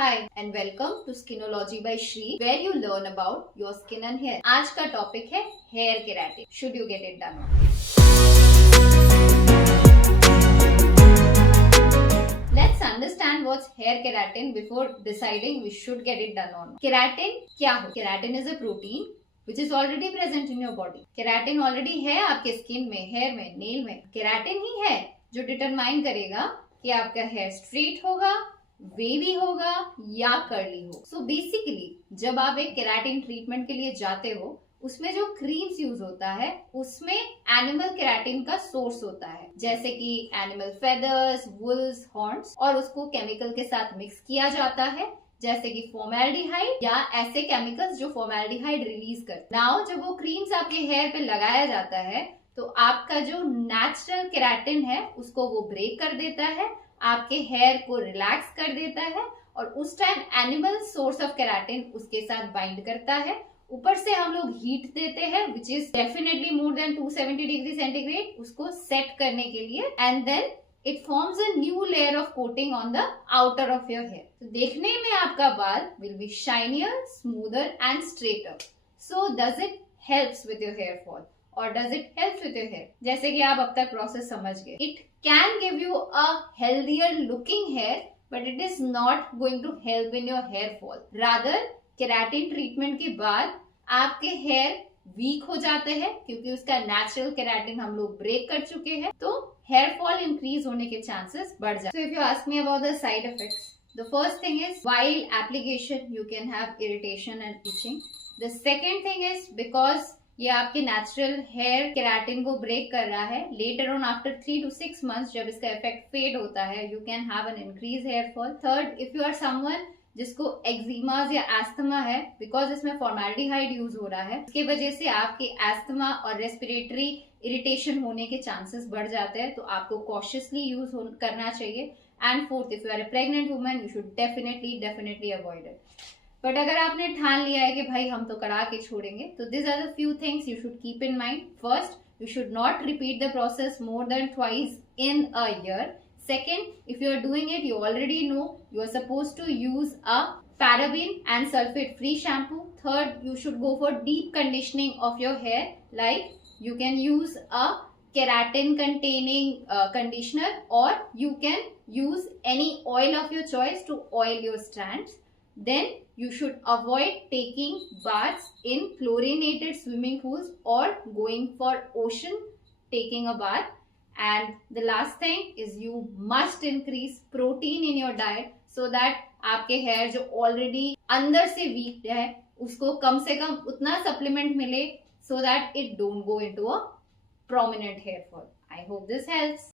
Hi and welcome to Skinology by Shri, where you learn about your skin and hair. आज का topic है hair keratin. Should you get it done or not? Let's understand what's hair keratin before deciding we should get it done or not. Keratin क्या हो? Keratin is a protein which is already present in your body. Keratin already है आपके skin में, hair में, nail में. Keratin ही है जो determine करेगा कि आपका हेयर स्ट्रेट होगा, वेवी होगा या कर्ली हो. सो बेसिकली जब आप एक केराटिन ट्रीटमेंट के लिए जाते हो, उसमें जो क्रीम्स यूज होता है उसमें एनिमल केराटिन का सोर्स होता है, जैसे कि एनिमल फेदर्स, वुल्स, हॉर्न्स, और उसको केमिकल के साथ मिक्स किया जाता है, जैसे कि फॉर्मेल्डिहाइड या ऐसे केमिकल्स जो फॉर्मेल्डिहाइड रिलीज करते हैं. नाउ जब वो क्रीम्स आपके हेयर पे लगाया जाता है तो आपका जो नेचुरल केराटिन है उसको वो ब्रेक कर देता है, आपके हेयर को रिलैक्स कर देता है, और उस time animal source of keratin उसके साथ बाइंड करता है. ऊपर से हम लोग हीट देते हैं which is definitely more than 270 degree centigrade उसको सेट करने के लिए, and then it forms a new layer of coating on the outer of your hair. तो देखने में आपका बाल will be shinier, smoother and straighter. So does it helps with your hair fall और does it help with your hair? जैसे कि आप अब तक प्रोसेस समझ गए. It can give you a healthier looking hair but it is not going to help in your hair fall. Rather keratin treatment के बाद आपके हेयर वीक हो जाते हैं क्योंकि उसका नेचुरल केराटिन हम लोग ब्रेक कर चुके हैं, तो हेयर फॉल इंक्रीज होने के चांसेस बढ़ जाते हैं. So if you ask me about the side effects, the first thing is while application you can have irritation and itching. The second thing is because ये आपके नेचुरल हेयर केराटिन को break कर रहा है, later on after 3 to 6 months जब इसका effect fade होता है you can have an increase hair fall. Third, if you are someone जिसको एक्जिमास या एस्थमा है, बिकॉज इसमें फॉर्मेल्डिहाइड यूज हो रहा है, इसके वजह से आपके एस्थमा और रेस्पिरेटरी इरिटेशन होने के चांसेस बढ़ जाते हैं, तो आपको कॉशियसली यूज करना चाहिए. And fourth, if you are a pregnant woman you should definitely avoid it. But अगर आपने ठान लिया है कि भाई हम तो करा के छोड़ेंगे, तो this are the few things you should keep in mind. First, you should not repeat the process more than twice in a year. Second, if you are doing it, you already know you are supposed to use a paraben and sulfate free shampoo. Third, you should go for deep conditioning of your hair, like you can use a keratin containing conditioner, or you can use any oil of your choice to oil your strands. Then you should avoid taking baths in chlorinated swimming pools or going for ocean taking a bath. And the last thing is you must increase protein in your diet so that आपके hair जो already अंदर से weak है उसको कम से कम उतना supplement मिले so that it don't go into a prominent hair fall. I hope this helps.